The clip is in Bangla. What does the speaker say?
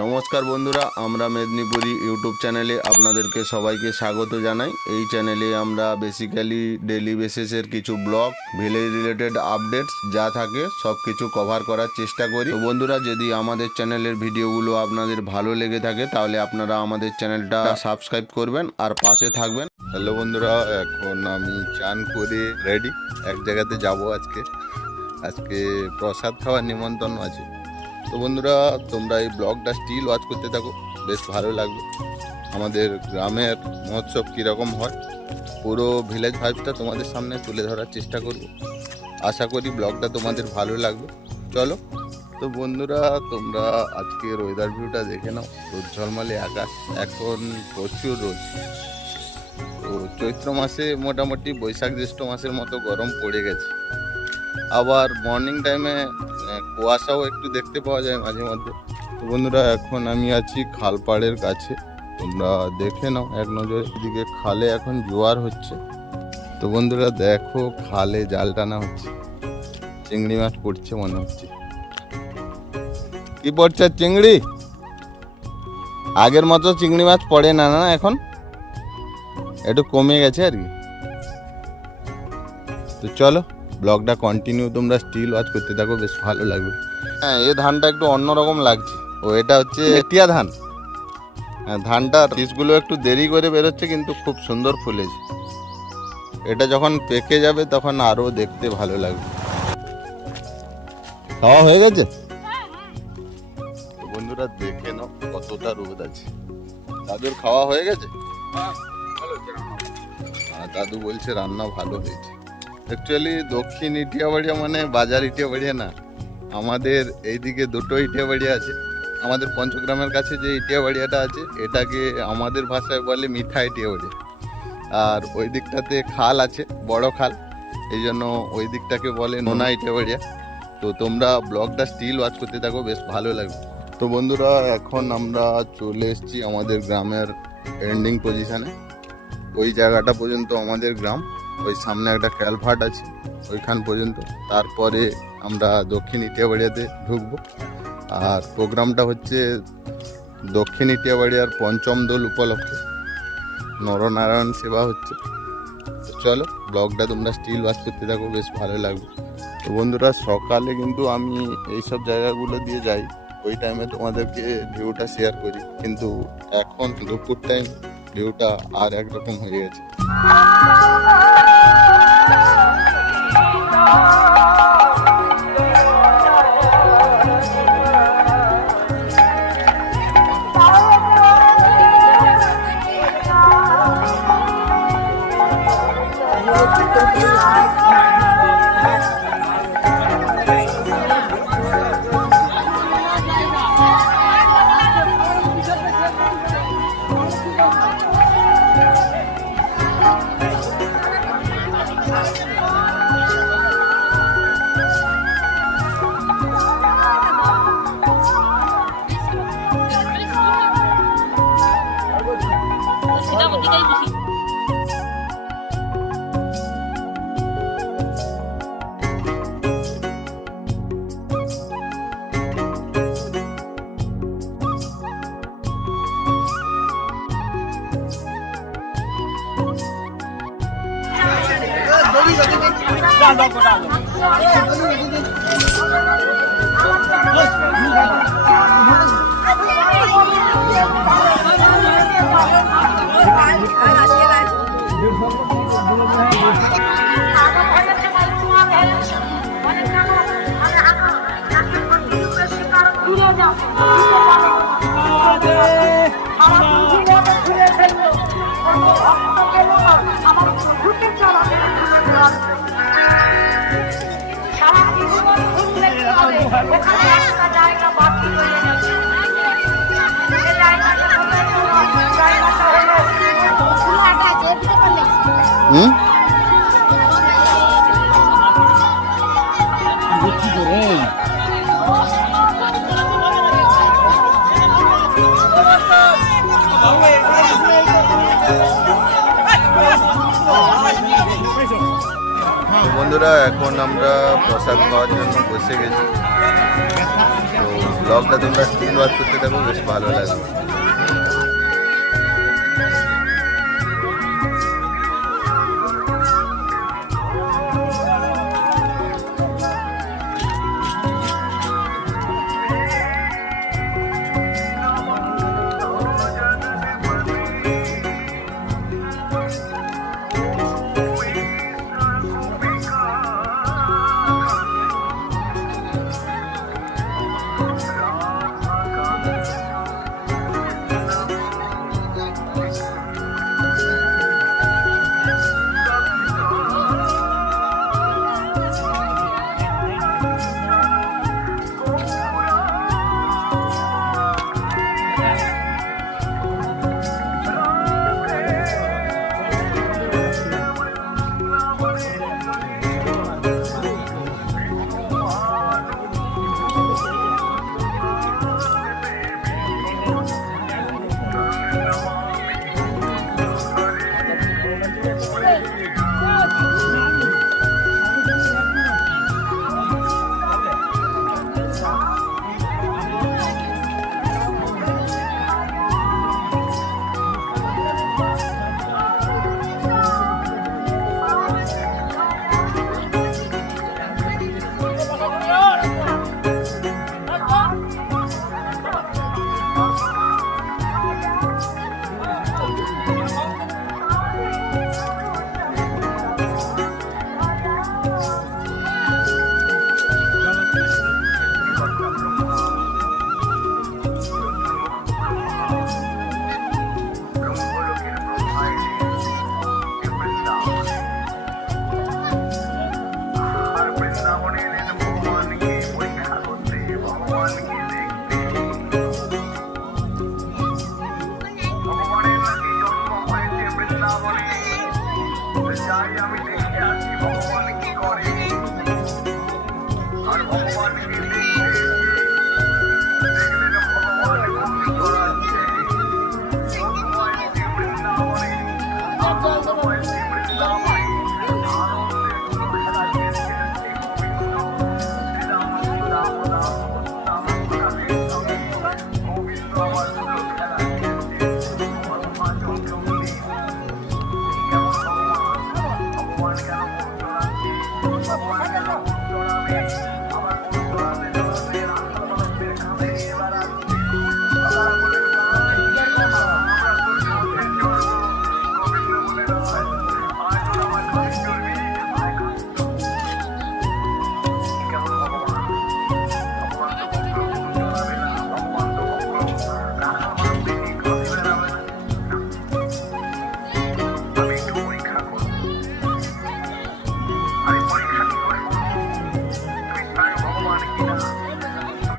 নমস্কার বন্ধুরা, আমরা মেদিনীপুরি ইউটিউব চ্যানেলে আপনাদেরকে সবাইকে স্বাগত জানাই। এই চ্যানেলে আমরা বেসিক্যালি ডেলি বেসিসের কিছু ব্লগ, ভিলেজ রিলেটেড আপডেটস যা থাকে সব কিছু কভার করার চেষ্টা করি। তো বন্ধুরা, যদি আমাদের চ্যানেলের ভিডিওগুলো আপনাদের ভালো লেগে থাকে তাহলে আপনারা আমাদের চ্যানেলটা সাবস্ক্রাইব করবেন আর পাশে থাকবেন। হ্যালো বন্ধুরা, এখন আমি চান করে রেডি, এক জায়গাতে যাব আজকে প্রসাদ খাওয়ার নিমন্ত্রণ আছে। তো বন্ধুরা, তোমরা এই ব্লগটা স্টিল ওয়াচ করতে থাকো, বেশ ভালো লাগবে। আমাদের গ্রামের মহোৎসব কীরকম হয় পুরো ভিলেজ ভাইবসটা তোমাদের সামনে তুলে ধরার চেষ্টা করব। আশা করি ব্লগটা তোমাদের ভালো লাগবে। চলো। তো বন্ধুরা, তোমরা আজকের ওয়েদার ভিউটা দেখে নাও। রোদ ঝলমলে আকাশ, এখন প্রচুর রোদ। তো চৈত্র মাসে মোটামুটি বৈশাখ জ্যৈষ্ঠ মাসের মতো গরম পড়ে গেছে। আবার মর্নিং টাইমে কুয়াশাও একটু দেখতে পাওয়া যায় মাঝে মধ্যে। তো বন্ধুরা, এখন আমি আছি খালপাড়ের কাছে, তোমরা দেখে নাও এক নজরে। এদিকে খালে এখন জোয়ার হচ্ছে। তো বন্ধুরা দেখো, খালে জাল টানা হচ্ছে, চিংড়ি মাছ পড়ছে মনে হচ্ছে। কি পড়ছে? চিংড়ি। আগের মতো চিংড়ি মাছ পড়ে না না এখন, একটু কমে গেছে আর কি। তো চলো, ব্লগটা কন্টিনিউ তোমরা স্টিল ওয়াচ করতে থাকো, বেশ ভালো লাগবে। হ্যাঁ, এই ধানটা একটু অন্যরকম লাগছে। ও, এটা হচ্ছে টিয়া ধান। হ্যাঁ, ধানটার বীজগুলো একটু দেরি করে বেরোচ্ছে কিন্তু খুব সুন্দর ফুলেছে। এটা যখন পেকে যাবে তখন আরো দেখতে ভালো লাগবে। খাওয়া হয়ে গেছে? তো বন্ধুরা দেখে নাও কতটা রোদ আছে। দাদুর খাওয়া হয়ে গেছে? দাদু বলছে রান্না ভালো হয়েছে। অ্যাকচুয়ালি দক্ষিণ ইটিয়াবাড়িয়া মানে বাজার ইটিয়াবাড়িয়া না, আমাদের এইদিকে দুটো ইটিয়াবাড়িয়া আছে। আমাদের পঞ্চগ্রামের কাছে যে ইটিয়াবাড়িয়াটা আছে এটাকে আমাদের ভাষায় বলে মিঠা ইটিয়াবাড়িয়া, আর ওই দিকটাতে খাল আছে, বড় খাল, এই জন্য ওই দিকটাকে বলে নোনা ইটিয়াবাড়িয়া। তো তোমরা ব্লগটা স্টিল ওয়াচ করতে থাকো, বেশ ভালো লাগবে। তো বন্ধুরা, এখন আমরা চলে এসেছি আমাদের গ্রামের এন্ডিং পজিশানে। ওই জায়গাটা পর্যন্ত আমাদের গ্রাম, ওই সামনে একটা ক্যালভার্ট আছে ওইখান পর্যন্ত। তারপরে আমরা দক্ষিণ ইটিয়াবাড়িয়াতে ঢুকবো। আর প্রোগ্রামটা হচ্ছে দক্ষিণ ইটিয়াবাড়িয়ার পঞ্চম দোল উপলক্ষে নরনারায়ণ সেবা হচ্ছে। তো চলো, ব্লগটা তোমরা স্টিল ওয়াচ করতে থাকো, বেশ ভালো লাগবে। তো বন্ধুরা, সকালে কিন্তু আমি এইসব জায়গাগুলো দিয়ে যাই, ওই টাইমে তোমাদেরকে ভিউটা শেয়ার করি, কিন্তু এখন দুপুর টাইম ভিউটা আর একরকম হয়ে গেছে। বন্ধুরা, এখন আমরা প্রসাদ খাওয়ার জন্য বসে গেছি। তো ব্লগটা তোমরা স্ক্রিন ওয়াচ করতে থাকো, বেশ ভালো লাগবে।